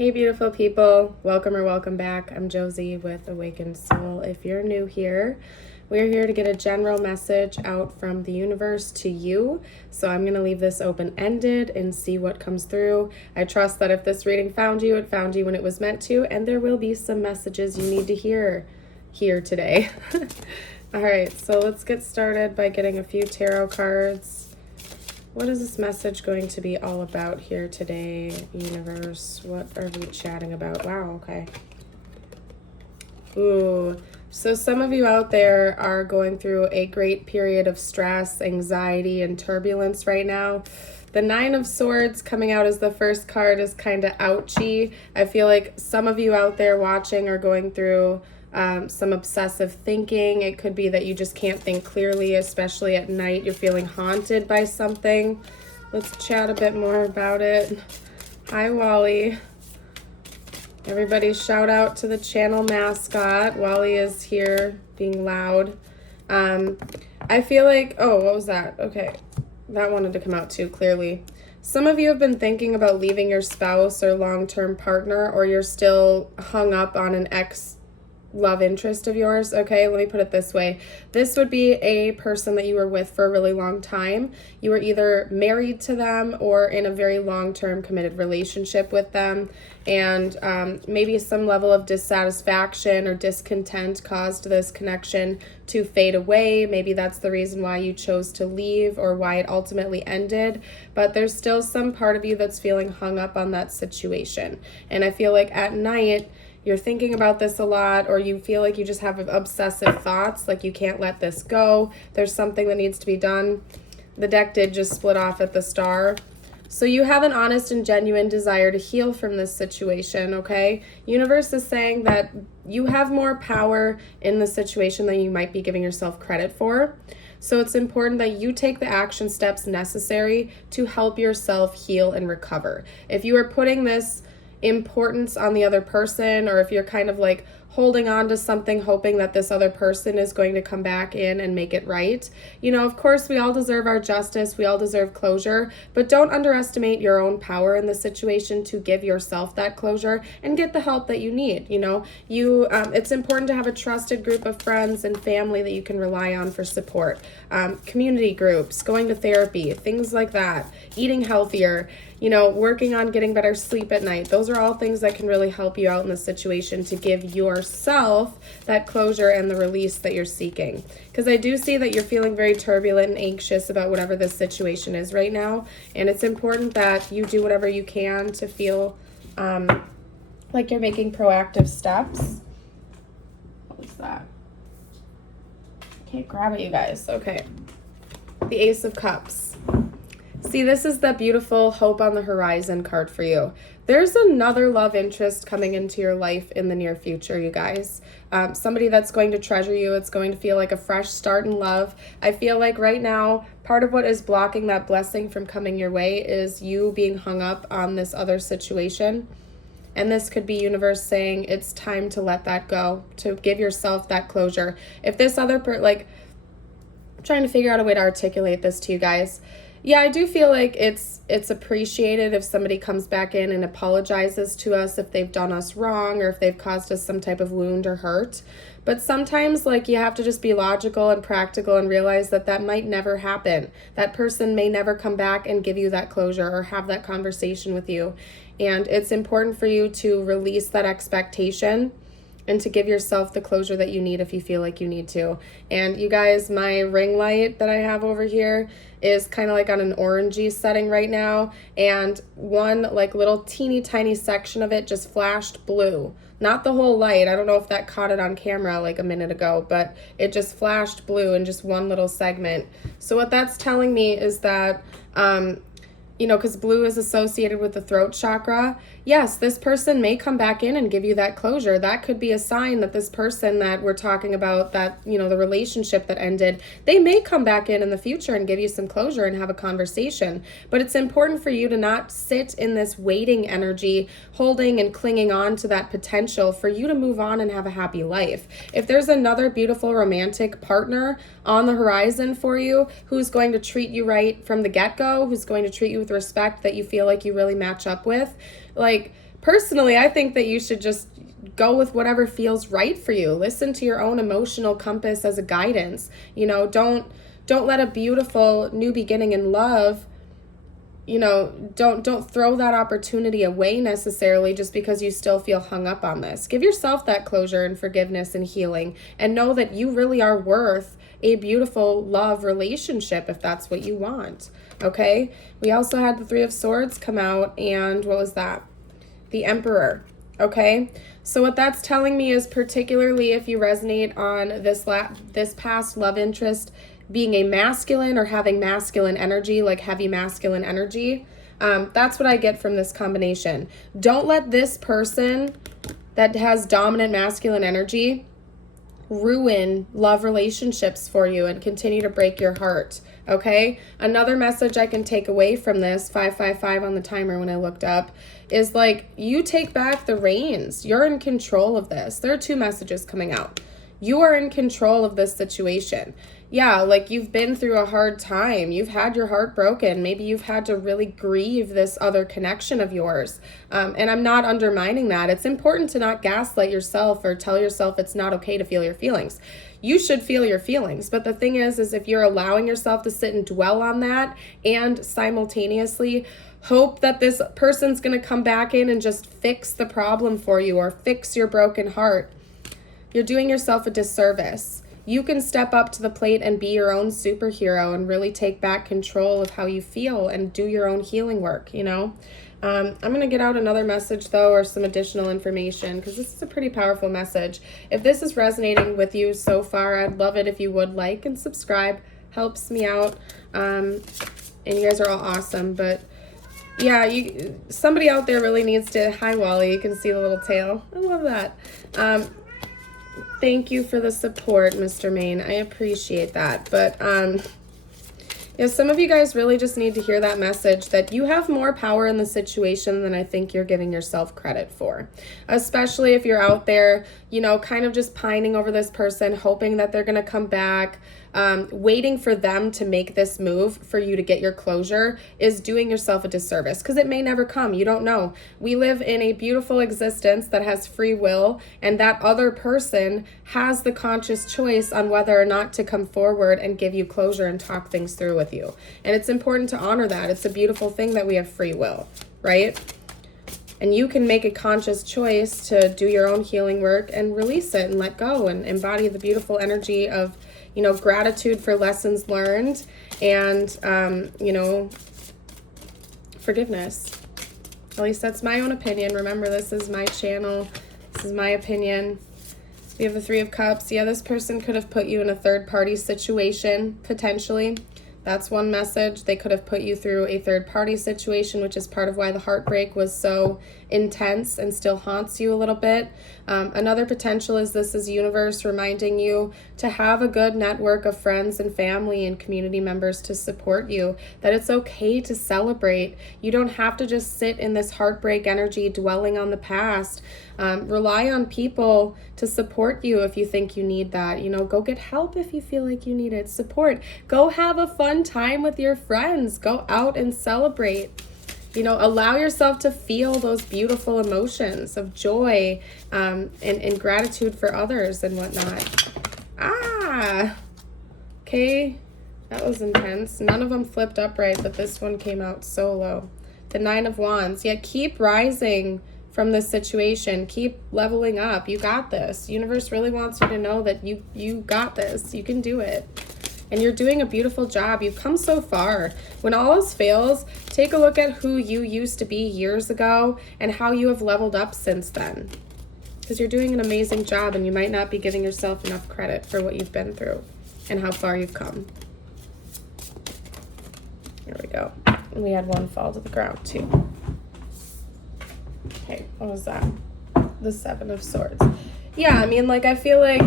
Hey beautiful people, welcome or welcome back. I'm Josie with Awakened Soul. If you're new here, we're here to get a general message out from the universe to you. So I'm going to leave this open-ended and see what comes through. I trust that if this reading found you, it found you when it was meant to, and there will be some messages you need to hear here today. All right, so let's get started by getting a few tarot cards. What is this message going to be all about here today, universe? What are we chatting about? Wow, okay. Ooh, so some of you out there are going through a great period of stress, anxiety, and turbulence right now. The Nine of Swords coming out as the first card is kind of ouchy. I feel like some of you out there watching are going through some obsessive thinking. It could be that you just can't think clearly, especially at night. You're feeling haunted by something. Let's chat a bit more about it. Hi, Wally. Everybody shout out to the channel mascot. Wally is here being loud. I feel like, oh, what was that? Okay, that wanted to come out too clearly. Some of you have been thinking about leaving your spouse or long-term partner, or you're still hung up on an ex love interest of yours. Okay, let me put it this way. This would be a person that you were with for a really long time. You were either married to them or in a very long-term committed relationship with them, and maybe some level of dissatisfaction or discontent caused this connection to fade away. Maybe that's the reason why you chose to leave or why it ultimately ended, but there's still some part of you that's feeling hung up on that situation. And I feel like at night you're thinking about this a lot, or you feel like you just have obsessive thoughts, like you can't let this go. There's something that needs to be done. The deck did just split off at the Star. So you have an honest and genuine desire to heal from this situation, okay? Universe is saying that you have more power in the situation than you might be giving yourself credit for. So it's important that you take the action steps necessary to help yourself heal and recover. If you are putting this importance on the other person, or if you're kind of like holding on to something hoping that this other person is going to come back in and make it right, you know, of course we all deserve our justice, we all deserve closure, but don't underestimate your own power in the situation to give yourself that closure and get the help that you need. You know, it's important to have a trusted group of friends and family that you can rely on for support, community groups, going to therapy, things like that, eating healthier, you know, working on getting better sleep at night. Those are all things that can really help you out in this situation to give yourself that closure and the release that you're seeking. Because I do see that you're feeling very turbulent and anxious about whatever this situation is right now. And it's important that you do whatever you can to feel like you're making proactive steps. What was that? I can't grab it, you guys. Okay. The Ace of Cups. See, this is the beautiful hope on the horizon card for you. There's another love interest coming into your life in the near future, you guys. Somebody that's going to treasure you. It's going to feel like a fresh start in love. I feel like right now, part of what is blocking that blessing from coming your way is you being hung up on this other situation. And this could be universe saying it's time to let that go, to give yourself that closure. If this other I'm trying to figure out a way to articulate this to you guys. Yeah, I do feel like it's appreciated if somebody comes back in and apologizes to us if they've done us wrong or if they've caused us some type of wound or hurt. But sometimes, like, you have to just be logical and practical and realize that that might never happen. That person may never come back and give you that closure or have that conversation with you. And it's important for you to release that expectation and to give yourself the closure that you need if you feel like you need to. And you guys, my ring light that I have over here is kind of like on an orangey setting right now, and one like little teeny tiny section of it just flashed blue. Not the whole light. I don't know if that caught it on camera like a minute ago, but it just flashed blue in just one little segment. So what that's telling me is that you know, because blue is associated with the throat chakra. Yes, this person may come back in and give you that closure. That could be a sign that this person that we're talking about, that, you know, the relationship that ended, they may come back in the future and give you some closure and have a conversation. But it's important for you to not sit in this waiting energy, holding and clinging on to that potential for you to move on and have a happy life. If there's another beautiful romantic partner on the horizon for you who's going to treat you right from the get-go, who's going to treat you with respect that you feel like you really match up with, like, personally, I think that you should just go with whatever feels right for you. Listen to your own emotional compass as a guidance. You know, don't let a beautiful new beginning in love, you know, don't throw that opportunity away necessarily just because you still feel hung up on this. Give yourself that closure and forgiveness and healing, and know that you really are worth a beautiful love relationship if that's what you want. Okay? We also had the Three of Swords come out, and what was that? The Emperor. Okay? So what that's telling me is, particularly if you resonate on this past love interest being a masculine or having masculine energy, like heavy masculine energy, that's what I get from this combination. Don't let this person that has dominant masculine energy ruin love relationships for you and continue to break your heart. Okay? Another message I can take away from this, 555 on the timer when I looked up, is like, you take back the reins. You're in control of this. There are two messages coming out. You are in control of this situation. Yeah, like, you've been through a hard time. You've had your heart broken. Maybe you've had to really grieve this other connection of yours. And I'm not undermining that. It's important to not gaslight yourself or tell yourself it's not okay to feel your feelings. You should feel your feelings. But the thing is if you're allowing yourself to sit and dwell on that and simultaneously hope that this person's going to come back in and just fix the problem for you or fix your broken heart, you're doing yourself a disservice. You can step up to the plate and be your own superhero and really take back control of how you feel and do your own healing work, you know? I'm going to get out another message, though, or some additional information, because this is a pretty powerful message. If this is resonating with you so far, I'd love it if you would like and subscribe. Helps me out. And you guys are all awesome. But yeah, somebody out there really needs to... Hi, Wally. You can see the little tail. I love that. Thank you for the support, Mr. Main. I appreciate that. But yeah, some of you guys really just need to hear that message that you have more power in the situation than I think you're giving yourself credit for. Especially if you're out there, you know, kind of just pining over this person, hoping that they're going to come back, waiting for them to make this move for you to get your closure is doing yourself a disservice, because it may never come. You don't know. We live in a beautiful existence that has free will, and that other person has the conscious choice on whether or not to come forward and give you closure and talk things through with you. And it's important to honor that. It's a beautiful thing that we have free will, right? And you can make a conscious choice to do your own healing work and release it and let go and embody the beautiful energy of, you know, gratitude for lessons learned and, you know, forgiveness. At least that's my own opinion. Remember, this is my channel. This is my opinion. We have the Three of Cups. Yeah, this person could have put you in a third-party situation, potentially. That's one message. They could have put you through a third-party situation, which is part of why the heartbreak was so intense and still haunts you a little bit. Another potential is this is universe reminding you to have a good network of friends and family and community members to support you, that it's okay to celebrate. You don't have to just sit in this heartbreak energy dwelling on the past. Rely on people to support you if you think you need that. You know, go get help if you feel like you need it. Support. Go have a fun time with your friends. Go out and celebrate. You know, allow yourself to feel those beautiful emotions of joy and gratitude for others and whatnot. Okay. That was intense. None of them flipped upright, but this one came out so low. The Nine of Wands. Yeah, keep rising from this situation. Keep leveling up. You got this. Universe really wants you to know that you got this. You can do it. And you're doing a beautiful job. You've come so far. When all else fails, take a look at who you used to be years ago and how you have leveled up since then. Because you're doing an amazing job, and you might not be giving yourself enough credit for what you've been through and how far you've come. Here we go. And we had one fall to the ground too. Okay, what was that? The Seven of Swords. Yeah, I mean, like, I feel like...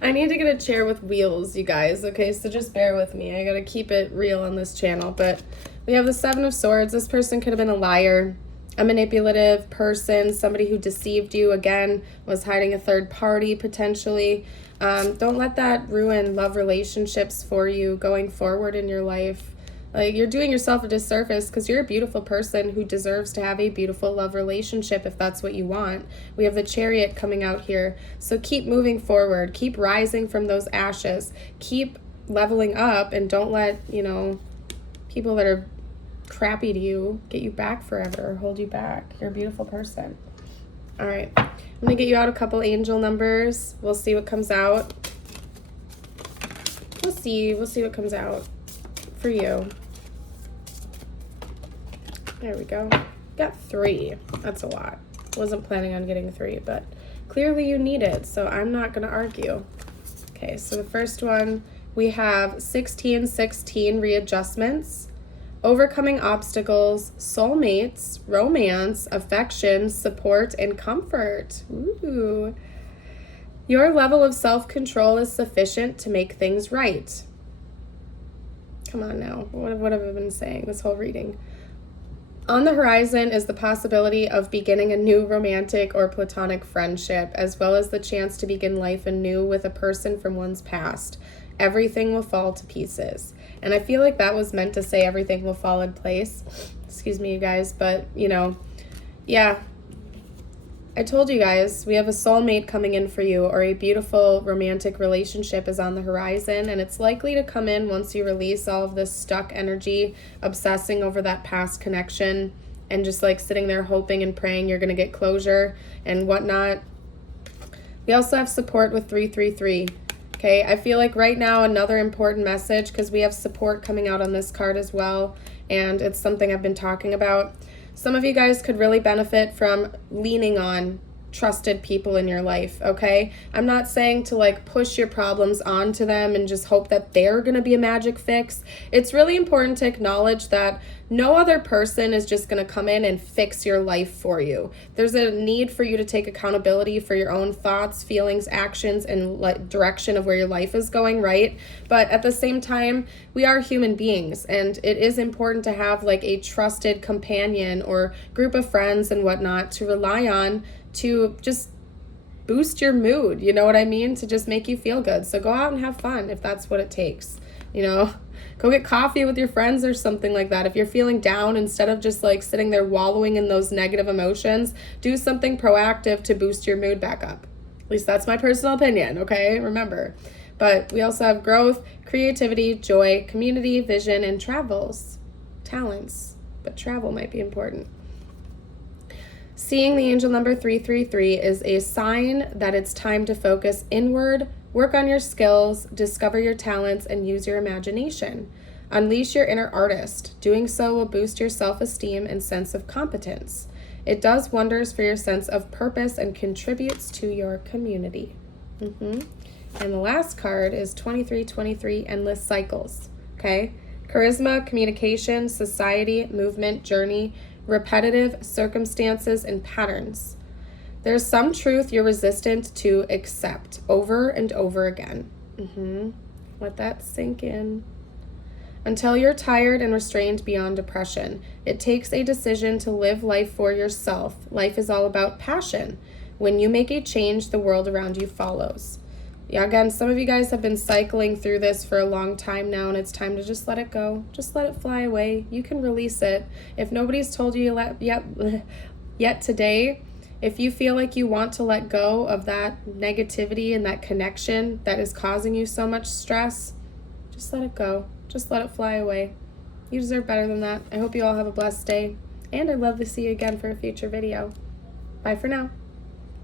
I need to get a chair with wheels, you guys, okay? So just bear with me. I gotta keep it real on this channel. But we have the Seven of Swords. This person could have been a liar, a manipulative person, somebody who deceived you, again, was hiding a third party, potentially. Don't let that ruin love relationships for you going forward in your life. Like, you're doing yourself a disservice because you're a beautiful person who deserves to have a beautiful love relationship if that's what you want. We have the Chariot coming out here. So keep moving forward. Keep rising from those ashes. Keep leveling up, and don't let, you know, people that are crappy to you get you back forever or hold you back. You're a beautiful person. All right. I'm going to get you out a couple angel numbers. We'll see what comes out. We'll see what comes out for you. There we go. Got 3. That's a lot. Wasn't planning on getting 3, but clearly you need it, so I'm not going to argue. Okay, so the first one, we have 1616 readjustments, overcoming obstacles, soulmates, romance, affection, support, and comfort. Ooh. Your level of self-control is sufficient to make things right. Come on now. What have I been saying this whole reading? On the horizon is the possibility of beginning a new romantic or platonic friendship, as well as the chance to begin life anew with a person from one's past. Everything will fall to pieces. And I feel like that was meant to say everything will fall in place. Excuse me, you guys, but, you know, yeah. I told you guys, we have a soulmate coming in for you, or a beautiful romantic relationship is on the horizon, and it's likely to come in once you release all of this stuck energy, obsessing over that past connection, and just like sitting there hoping and praying you're going to get closure and whatnot. We also have support with 333. Okay, I feel like right now another important message, because we have support coming out on this card as well, and it's something I've been talking about. Some of you guys could really benefit from leaning on trusted people in your life, okay? I'm not saying to like push your problems onto them and just hope that they're going to be a magic fix. It's really important to acknowledge that no other person is just going to come in and fix your life for you. There's a need for you to take accountability for your own thoughts, feelings, actions, and direction of where your life is going, right? But at the same time, we are human beings, and it is important to have like a trusted companion or group of friends and whatnot to rely on to just boost your mood, you know what I mean? To just make you feel good. So go out and have fun if that's what it takes, you know? Go get coffee with your friends or something like that. If you're feeling down, instead of just like sitting there wallowing in those negative emotions, do something proactive to boost your mood back up. At least that's my personal opinion, okay? Remember. But we also have growth, creativity, joy, community, vision, and travels. Talents. But travel might be important. Seeing the angel number 333 is a sign that it's time to focus inward, work on your skills, discover your talents, and use your imagination. Unleash your inner artist. Doing so will boost your self-esteem and sense of competence. It does wonders for your sense of purpose and contributes to your community. And the last card is 2323, Endless Cycles. Okay? Charisma, communication, society, movement, journey, repetitive circumstances, and patterns. There's some truth you're resistant to accept over and over again. Let that sink in. Until you're tired and restrained beyond depression, it takes a decision to live life for yourself. Life is all about passion. When you make a change, the world around you follows. Yeah, again, some of you guys have been cycling through this for a long time now, and it's time to just let it go. Just let it fly away. You can release it. If nobody's told you yet today, if you feel like you want to let go of that negativity and that connection that is causing you so much stress, just let it go. Just let it fly away. You deserve better than that. I hope you all have a blessed day, and I'd love to see you again for a future video. Bye for now.